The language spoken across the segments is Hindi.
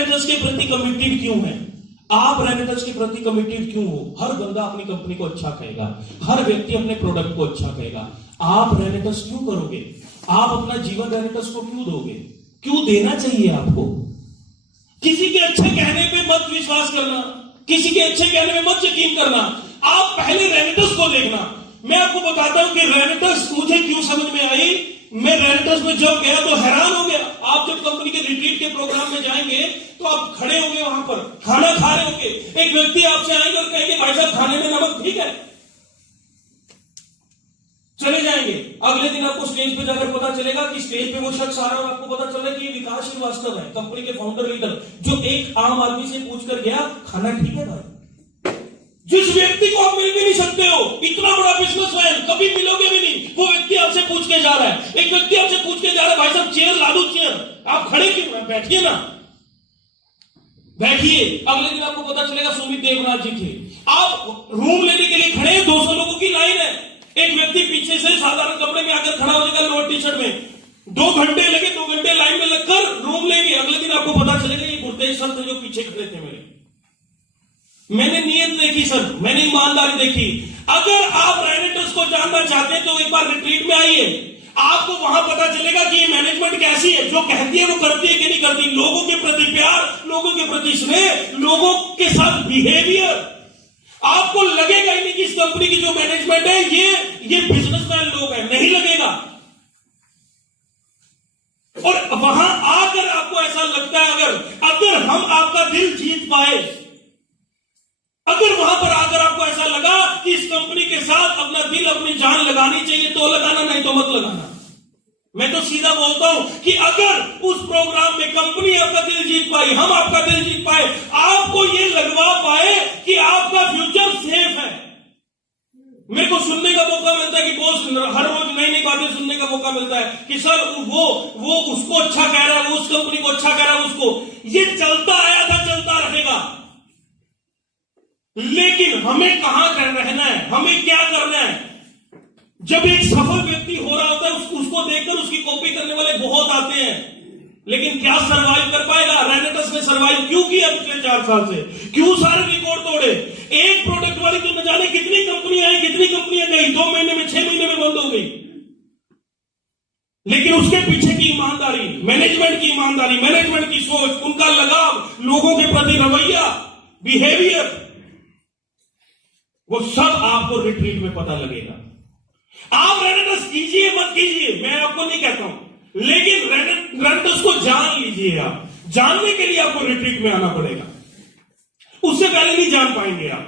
रेनेटर्स के प्रति कमिटेड क्यों हैं? आप रेनेटर्स के प्रति कमिटेड क्यों हो? हर बंदा अपनी कंपनी को अच्छा कहेगा, हर व्यक्ति अपने प्रोडक्ट को अच्छा कहेगा। आप रेनेटर्स क्यों करोगे? आप अपना जीवन रेनेटर्स को क्यों दोगे? क्यों देना चाहिए आपको? किसी के अच्छे कहने पे मत विश्वास करना, किसी के अच्छे कहने में मत यकीन करना। आप पहले रेनेटर्स को देखना। मैं आपको बताता हूं कि रेनेटर्स मुझे क्यों समझ में आई। मैं रेनेटर्स में जब गया तो हैरान हो गया। आप जब कंपनी के रिट्रीट के प्रोग्राम में जाएंगे तो आप खड़े होंगे, वहां पर खाना खा रहे होंगे, एक व्यक्ति आपसे आएंगे और कहेंगे भाई साहब खाने में नमक ठीक है, चले जाएंगे। अगले दिन आपको स्टेज पे जाकर पता चलेगा कि स्टेज पे वो शख्स आ रहा है और आपको पता चल रहा है कि विकास श्रीवास्तव है, कंपनी के फाउंडर लीडर, जो एक आम आदमी से पूछकर गया खाना ठीक है भाई। जिस व्यक्ति को आप मिल भी नहीं सकते हो, इतना बड़ा बिजनेसमैन, कभी मिलोगे भी नहीं, वो व्यक्ति आपसे पूछ के जा रहा है। एक व्यक्ति आपसे पूछ के जा रहा है भाई साहब चेयर ला दो, चेयर। आप खड़े क्यों हैं? बैठिए ना, बैठिए। अगले दिन आपको पता चलेगा सुमित देवनाथ जी थे। आप रूम लेने के लिए खड़े हैं, 200 लोगों की लाइन है, एक व्यक्ति पीछे से साधारण कपड़े में आकर खड़ा हो जाएगा, लोअर टी शर्ट में। 2 घंटे लगे, 2 घंटे लाइन में लगकर रूम लेंगे। अगले दिन आपको पता चलेगा ये गुरतेज सर थे जो पीछे खड़े थे मेरे। मैंने नियत देखी सर, मैंने ईमानदारी देखी। अगर आप रेनेटर्स को जानना चाहते हैं तो एक बार रिट्रीट में आइए, आपको वहां पता चलेगा कि ये मैनेजमेंट कैसी है, जो कहती है वो करती है कि नहीं करती, लोगों के प्रति प्यार, लोगों के प्रति स्नेह, लोगों के साथ बिहेवियर। आपको लगेगा ही नहीं कि इस कंपनी की जो मैनेजमेंट है ये बिजनेसमैन लोग हैं, नहीं लगेगा। और वहां आकर आपको ऐसा लगता है अगर हम आपका दिल जीत पाए, अगर वहां पर आकर आपको ऐसा लगा कि इस कंपनी के साथ अपना दिल अपनी जान लगानी चाहिए तो लगाना, नहीं तो मत लगाना। मैं तो सीधा बोलता हूं कि अगर उस प्रोग्राम में कंपनी आपका दिल जीत पाई, हम आपका दिल जीत पाए, आपको ये लगवा पाए कि आपका फ्यूचर सेफ है। मेरे को सुनने का मौका मिलता है कि बॉस हर रोज नई नई बातें सुनने का मौका मिलता है कि सर वो उसको अच्छा कह रहा है, वो उस कंपनी को अच्छा कह रहा है, उसको। ये चलता आया था, चलता रहेगा। लेकिन हमें कहां रहना है, हमें क्या करना है? जब एक सफल व्यक्ति हो रहा होता है उसको देखकर उसकी कॉपी करने वाले बहुत आते हैं, लेकिन क्या सरवाइव कर पाएगा? रेनेटर्स ने सरवाइव क्यों किया पिछले 4 साल से? क्यों सारे रिकॉर्ड तोड़े? एक प्रोडक्ट वाली तो न जाने कितनी कंपनियां आई, कितनी कंपनियां गई, 2 महीने में 6 महीने में बंद हो गई। लेकिन उसके पीछे की ईमानदारी, मैनेजमेंट की ईमानदारी, मैनेजमेंट की सोच, उनका लगाव, लोगों के प्रति रवैया, बिहेवियर, वो सब आपको रिट्रीट में पता लगेगा। आप रेनेटर्स कीजिए मत कीजिए, मैं आपको नहीं कहता हूं, लेकिन रेनेटर्स को जान लीजिए। आप जानने के लिए आपको रिट्रीट में आना पड़ेगा, उससे पहले नहीं जान पाएंगे आप।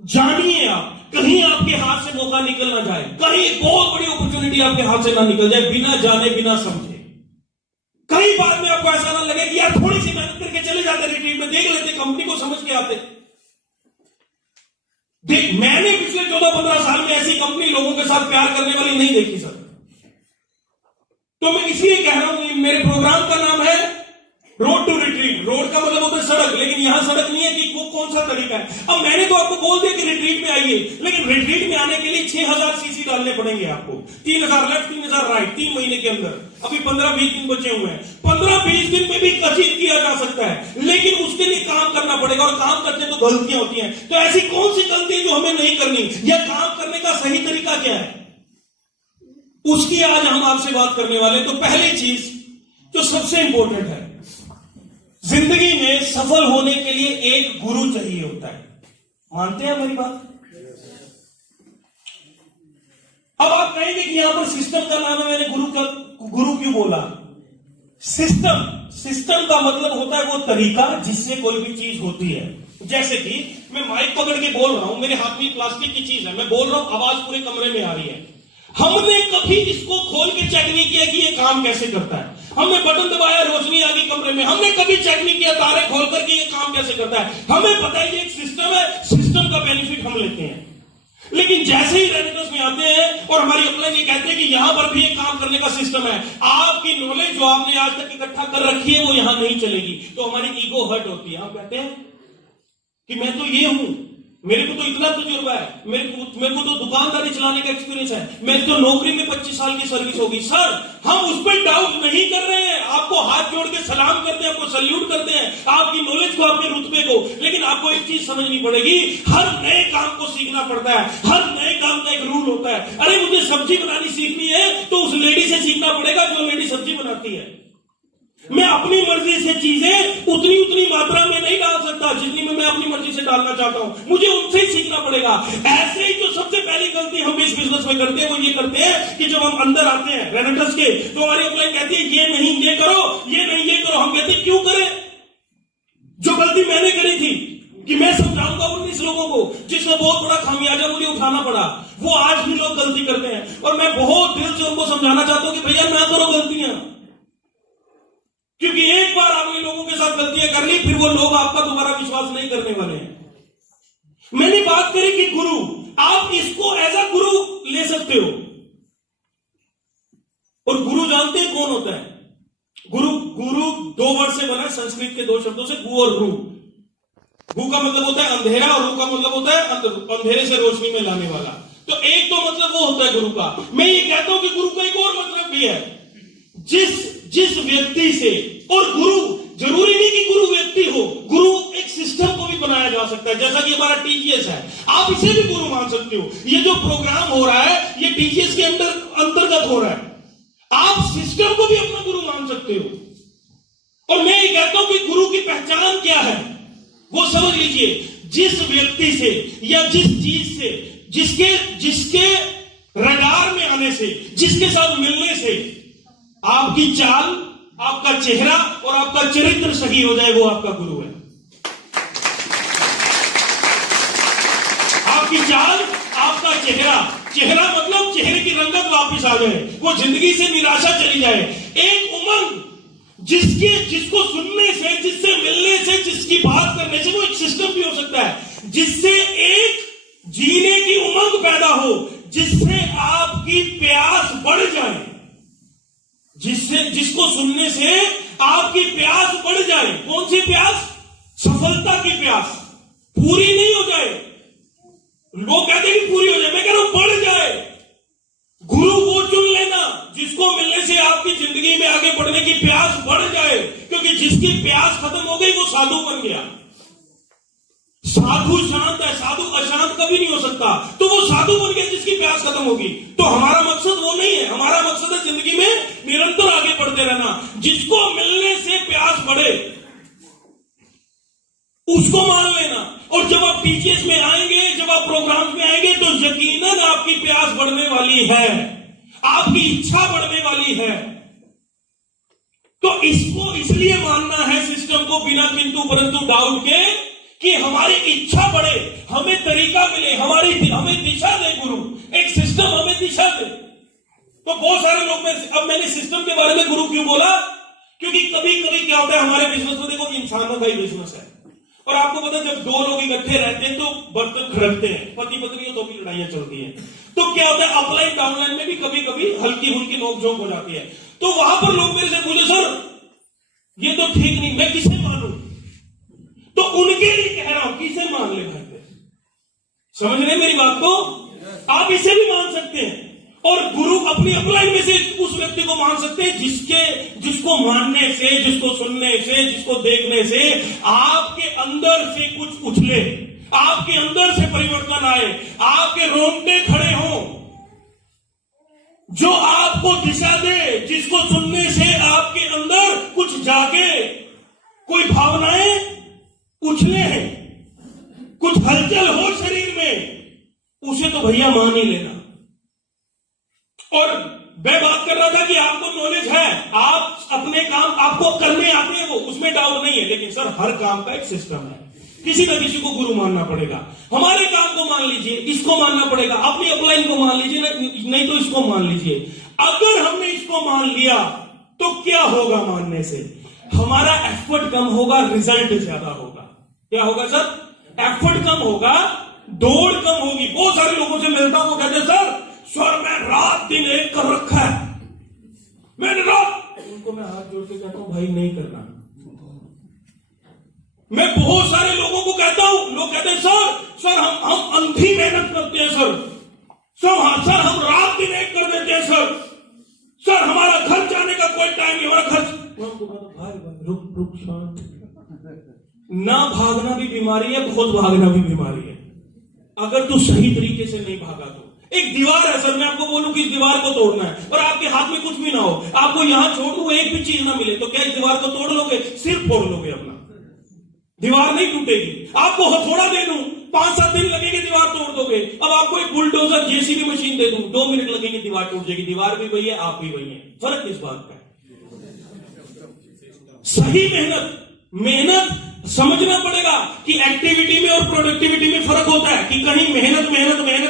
जानिए आप, कहीं आपके हाथ से मौका निकल ना जाए, कहीं बहुत बड़ी अपॉर्चुनिटी आपके हाथ से ना निकल जाए बिना जाने बिना समझे। कई बार में आपको ऐसा ना लगे कि यार थोड़ी सी मेहनत करके चले जाते रिट्रीट में, देख लेते, कंपनी को समझ के आते। देख, मैंने पिछले 14-15 साल में ऐसी कंपनी लोगों के साथ प्यार करने वाली नहीं देखी सर। तो मैं इसलिए कह रहा हूं, मेरे प्रोग्राम का नाम है रोड टू रिट्रीट। रोड का मतलब होता है सड़क, लेकिन यहां सड़क नहीं है कि वो कौन सा तरीका है। अब मैंने तो आपको बोल दिया कि रिट्रीट में आइए, लेकिन रिट्रीट में आने के लिए 6000 सीसी डालने पड़ेंगे आपको। 3000 लेफ्ट, 3000 राइट, 3 महीने के अंदर। अभी 15-20 दिन बचे हुए हैं। 15-20 दिन में भी अचीव किया जा सकता है, लेकिन उसके लिए काम करना पड़ेगा, और काम करते तो गलतियां होती हैं। तो ऐसी कौन सी गलती जो हमें नहीं करनी, या काम करने का सही तरीका क्या है, उसकी आज हम आपसे बात करने वाले। तो पहली चीज जो सबसे इंपॉर्टेंट है, जिंदगी में सफल होने के लिए एक गुरु चाहिए होता है। मानते हैं हमारी बात? अब आप कहेंगे कि यहां पर सिस्टम का नाम है, मैंने गुरु क्यों बोला? सिस्टम का मतलब होता है वो तरीका जिससे कोई भी चीज होती है। जैसे कि मैं माइक पकड़ के बोल रहा हूं, मेरे हाथ में प्लास्टिक की चीज है, मैं बोल रहा हूं, आवाज पूरे कमरे में आ रही है। हमने कभी इसको खोल के चेक नहीं किया कि ये काम कैसे करता है। हमने बटन दबाया, रोशनी आ गई कमरे में, हमने कभी चेक नहीं किया तारे खोलकर कि ये काम कैसे करता है। हमें पता है ये एक सिस्टम है, सिस्टम का बेनिफिट हम लेते हैं। लेकिन जैसे ही रेनेटर्स में आते हैं और हमारी अपलाइन ये कहते हैं कि यहां पर भी एक काम करने का सिस्टम है, आपकी नॉलेज जो आपने आज तक इकट्ठा कर रखी है वो यहां नहीं चलेगी, तो हमारी ईगो हर्ट होती है। हम कहते हैं कि मैं तो ये हूं, मेरे को तो इतना तजुर्बा है, मेरे को तो दुकानदारी चलाने का एक्सपीरियंस है, मेरी तो नौकरी में 25 साल की सर्विस होगी। सर हम उस पर डाउट नहीं कर रहे हैं, आपको हाथ जोड़ के सलाम करते हैं, आपको सल्यूट करते हैं, आपकी नॉलेज को, आपके रुतबे को, लेकिन आपको एक चीज समझनी पड़ेगी, हर नए काम को सीखना पड़ता है, हर नए काम का एक रूल होता है। अरे मुझे सब्जी बनानी सीखनी है तो उस लेडी से सीखना पड़ेगा जो लेडी सब्जी बनाती है। मैं अपनी मर्जी से चीजें उतनी मात्रा में नहीं डाल सकता जितनी में मैं अपनी मर्जी से डालना चाहता हूं, मुझे उनसे ही सीखना पड़ेगा। ऐसे ही जो सबसे पहली गलती हम इस बिजनेस में करते हैं वो ये करते हैं कि जब हम अंदर आते हैं रेनेटर्स के, तो हमारी अपलाइन कहती है ये नहीं ये करो, ये नहीं ये करो। हम कहते हैं क्यों करें? जो गलती मैंने करी थी कि मैं समझाऊंगा 19 लोगों को, जिसका बहुत बड़ा खामियाजा मुझे उठाना पड़ा, वो आज भी लोग गलती करते हैं। और मैं बहुत दिल से उनको समझाना चाहता हूं कि भैया ना करो गलतियां, क्योंकि एक बार आपने लोगों के साथ गलतियां कर ली, फिर वो लोग आपका दोबारा विश्वास नहीं करने वाले हैं। मैंने बात करी कि गुरु, आप इसको एज अ गुरु ले सकते हो। और गुरु जानते हैं कौन होता है? गुरु 2 वर्ड से बना है, संस्कृत के 2 शब्दों से, गु और रू। गु का मतलब होता है अंधेरा और रू का मतलब होता है अंधेरे से रोशनी में लाने वाला। तो एक तो मतलब वो होता है गुरु का। मैं ये कहता हूं कि गुरु का एक और मतलब भी है, जिस व्यक्ति से, और गुरु जरूरी नहीं कि गुरु व्यक्ति हो, गुरु एक सिस्टम को भी बनाया जा सकता है। जैसा कि हमारा टीजीएस है, आप इसे भी गुरु मान सकते हो। ये जो प्रोग्राम हो रहा है ये टीजीएस के अंतर्गत हो रहा है, आप सिस्टम को भी अपना गुरु मान सकते हो। और मैं ये कहता हूं कि गुरु की पहचान क्या है वो समझ लीजिए। जिस व्यक्ति से या जिस चीज से, जिसके रडार में आने से, जिसके साथ मिलने से आपकी चाल, आपका चेहरा और आपका चरित्र सही हो जाए, वो आपका गुरु है। आपकी चाल, आपका चेहरा मतलब चेहरे की रंगत वापस आ जाए, वो जिंदगी से निराशा चली जाए, एक उमंग, जिसको सुनने से, जिससे मिलने से, जिसकी बात करने से, वो एक सिस्टम भी हो सकता है, जिससे एक जीने की उमंग पैदा हो, जिससे आपकी प्यास बढ़ जाए, जिसको सुनने से आपकी प्यास बढ़ जाए। कौन सी प्यास? सफलता की प्यास। पूरी नहीं हो जाए, लोग कहते हैं कि पूरी हो जाए, मैं कह रहा हूं बढ़ जाए। गुरु वो चुन लेना जिसको मिलने से आपकी जिंदगी में आगे बढ़ने की प्यास बढ़ जाए, क्योंकि जिसकी प्यास खत्म हो गई वो साधु बन गया। साधु शांत है, साधु अशांत कभी नहीं हो सकता, तो वो साधु बन गया जिसकी प्यास खत्म होगी। तो हमारा मकसद वो नहीं है, हमारा मकसद है जिंदगी में निरंतर आगे बढ़ते रहना। जिसको मिलने से प्यास बढ़े उसको मान लेना। और जब आप टीचर्स में आएंगे, जब आप प्रोग्राम्स में आएंगे, तो यकीनन आपकी प्यास बढ़ने वाली है, आपकी इच्छा बढ़ने वाली है। तो इसको इसलिए मानना है सिस्टम को, बिना किंतु परंतु डाउट के, कि हमारी इच्छा बढ़े, हमें तरीका मिले, हमें दिशा दे गुरु, एक सिस्टम हमें दिशा दे। तो बहुत सारे लोग में, अब मैंने सिस्टम के बारे में गुरु क्यों बोला, क्योंकि कभी कभी क्या होता है हमारे बिजनेस में, देखो इंसानों का ही बिजनेस है, और आपको पता है जब 2 लोग इकट्ठे रहते हैं तो बर्तन खड़कते हैं, पति पत्नी तो भी लड़ाइयां चलती हैं। तो क्या होता है अपलाइन डाउनलाइन में भी कभी कभी हल्की हुल्की नोकझोंक हो जाती है। तो वहां पर लोग मेरे से पूछे, सर ये तो ठीक नहीं, मैं किसे मानूं? तो उनके लिए कह रहा हूं, किसे मान ले भाई? समझ रहे मेरी बात को? आप इसे भी मान सकते हैं, और गुरु अपनी अपलाइन में से उस व्यक्ति को मान सकते हैं जिसको मानने से, जिसको सुनने से, जिसको देखने से आपके अंदर से कुछ उछले, आपके अंदर से परिवर्तन आए, आपके रोंगटे खड़े हों, जो आपको दिशा दे, जिसको सुनने से आपके अंदर कुछ जागे, कोई भावनाएं उछले हैं, कुछ हलचल हो शरीर में, उसे तो भैया मान ही लेना। और मैं बात कर रहा था कि आपको नॉलेज है, आप अपने काम आपको करने आते हैं, वो उसमें डाउट नहीं है, लेकिन सर हर काम का एक सिस्टम है, किसी न किसी को गुरु मानना पड़ेगा। हमारे काम को मान लीजिए, इसको मानना पड़ेगा, अपनी अपलाइन को मान लीजिए, नहीं तो इसको मान लीजिए। अगर हमने इसको मान लिया तो क्या होगा मानने से? हमारा एफर्ट कम होगा, रिजल्ट ज्यादा होगा। क्या होगा सर? एफर्ट कम होगा, दौड़ कम होगी। बहुत सारे लोगों से मिलता हूं, वो कहते सर मैं रात दिन एक कर रखा है, मैंने रात, उनको मैं हाथ जोड़ के कहता हूं भाई नहीं करना। मैं बहुत सारे लोगों को कहता हूं, लोग कहते हैं सर हम अंधी मेहनत करते हैं सर हम रात दिन एक कर देते हैं सर हमारा घर जाने का कोई टाइम नहीं, हमारा घर। भाई रुक शांत। ना भागना भी बीमारी है, बहुत भागना भी बीमारी है। अगर तू सही तरीके से नहीं भागा तो एक दीवार है सर, मैं आपको बोलूं कि इस दीवार को तोड़ना है और आपके हाथ में कुछ भी ना हो, आपको यहां छोड़ दूं, एक भी चीज ना मिले, तो क्या इस दीवार को तोड़ लोगे? सिर्फ फोड़ लोगे अपना, दीवार नहीं टूटेगी। आपको हथौड़ा दे दूं, 5-7 दिन लगेंगे, दीवार तोड़ दोगे। अब आपको एक बुलडोजर जेसीबी मशीन दे दूं, 2 मिनट लगेंगे, दीवार टूट जाएगी। दीवार भी वही है, आप भी वही है। फर्क किस बात का है? सही मेहनत समझना पड़ेगा कि एक्टिविटी में और प्रोडक्टिविटी में फर्क होता है कि कहीं मेहनत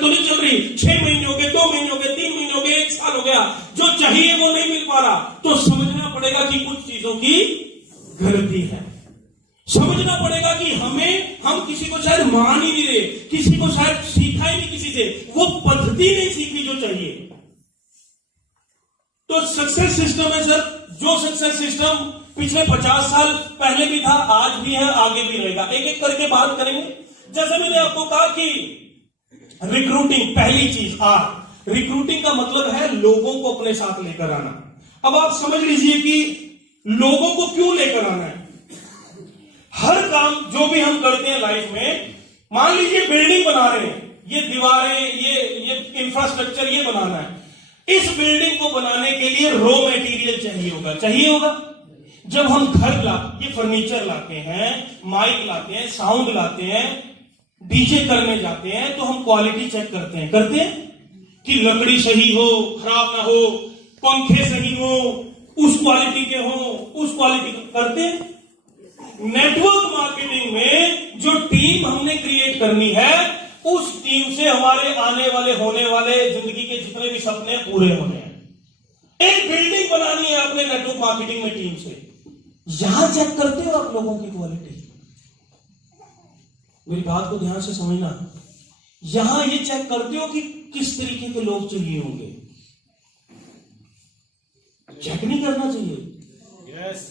तो नहीं चल रही। 6 महीने हो गए, 2 महीने हो गए, 3 महीने हो गए, 1 साल हो गया, जो चाहिए वो नहीं मिल पा रहा, तो समझना पड़ेगा कि कुछ चीजों की गलती है। समझना पड़ेगा कि हम किसी को शायद मान ही नहीं रहे, किसी को शायद सीखा ही नहीं किसी से, वो पद्धति नहीं सीखी जो चाहिए। तो सक्सेस सिस्टम है सर, जो सक्सेस सिस्टम पिछले 50 साल पहले भी था, आज भी है, आगे भी रहेगा। एक एक करके बात करेंगे। जैसे मैंने आपको कहा कि रिक्रूटिंग, पहली चीज रिक्रूटिंग का मतलब है लोगों को अपने साथ लेकर आना। अब आप समझ लीजिए कि लोगों को क्यों लेकर आना है। हर काम जो भी हम करते हैं लाइफ में, मान लीजिए बिल्डिंग बना रहे हैं, ये दीवारें, ये इंफ्रास्ट्रक्चर ये बनाना है। इस बिल्डिंग को बनाने के लिए रॉ मटेरियल चाहिए होगा। जब हम ये फर्नीचर लाते हैं, माइक लाते हैं, साउंड लाते हैं, डीजे करने जाते हैं, तो हम क्वालिटी चेक करते हैं कि लकड़ी सही हो, खराब ना हो, पंखे सही हो, उस क्वालिटी के हो, उस क्वालिटी करते हैं। नेटवर्क मार्केटिंग में जो टीम हमने क्रिएट करनी है, उस टीम से हमारे आने वाले होने वाले जिंदगी के जितने भी सपने पूरे होने हैं। एक बिल्डिंग बनानी है अपने नेटवर्क मार्केटिंग में टीम से, यहां चेक करते हो आप लोगों की क्वालिटी। मेरी बात को ध्यान से समझना, यहां ये चेक करते हो कि किस तरीके के लोग चाहिए होंगे। चेक नहीं करना चाहिए। यस।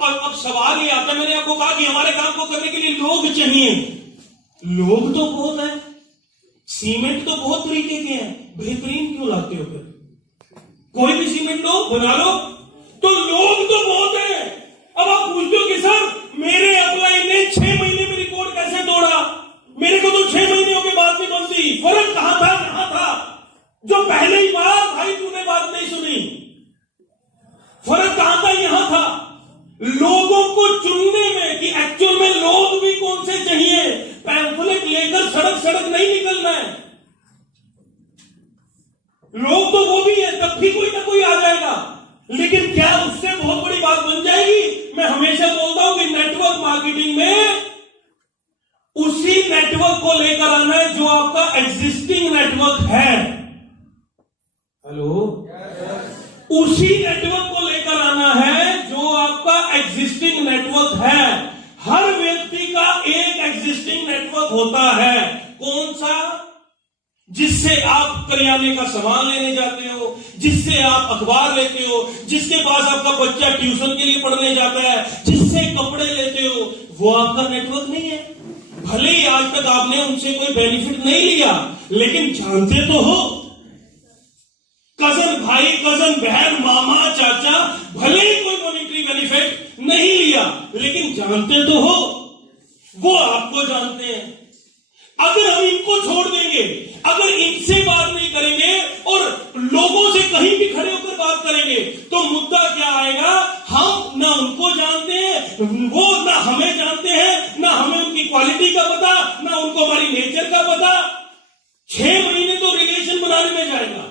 और अब सवाल ये आता है, मैंने आपको कहा कि हमारे काम को करने के लिए लोग चाहिए। लोग तो बहुत है, सीमेंट तो बहुत तरीके के हैं, बेहतरीन क्यों लाते हो? फिर कोई भी सीमेंट लो, बना लो, तो लोग तो बहुत है। अब आप पूछते हो कि सर मेरे अप्लाई ने 6 महीने में रिकॉर्ड कैसे तोड़ा? मेरे को तो 6 महीनों के बाद भी बनती। फर्क कहां था? यहां था जो पहले ही बार भाई तूने बात नहीं सुनी। फर्क कहां था? यहां था लोगों को चुनने में कि एक्चुअल में लोग भी कौन से चाहिए। पैम्फलेट लेकर सड़क नहीं निकलना है। लोग तो वो भी है, तब भी कोई ना कोई आ जाएगा, लेकिन क्या उससे बहुत बड़ी बात बन जाएगी? मैं हमेशा बोलता हूं कि नेटवर्क मार्केटिंग में उसी नेटवर्क को लेकर आना है जो आपका एग्जिस्टिंग नेटवर्क है। हेलो, उसी नेटवर्क को लेकर आना है जो आपका एग्जिस्टिंग नेटवर्क है। हर व्यक्ति का एक एग्जिस्टिंग नेटवर्क होता है। कौन सा? जिससे आप करियाने का सामान लेने जाते हो, जिससे आप अखबार लेते हो, जिसके पास आपका बच्चा ट्यूशन के लिए पढ़ने जाता है, जिससे कपड़े लेते हो, वो आपका नेटवर्क नहीं है। भले ही आज तक आपने उनसे कोई बेनिफिट नहीं लिया, लेकिन जानते तो हो। कजन भाई, कजन बहन, मामा, चाचा, भले ही कोई मॉनिटरी बेनिफिट नहीं लिया, लेकिन जानते तो हो, वो आपको जानते हैं। अगर हम इनको छोड़ देंगे, अगर इनसे बात नहीं करेंगे और लोगों से कहीं भी खड़े होकर बात करेंगे, तो मुद्दा क्या आएगा? हम ना उनको जानते हैं, वो ना हमें जानते हैं, ना हमें उनकी क्वालिटी का पता, ना उनको हमारी नेचर का पता। 6 महीने तो रिलेशन बनाने में जाएगा।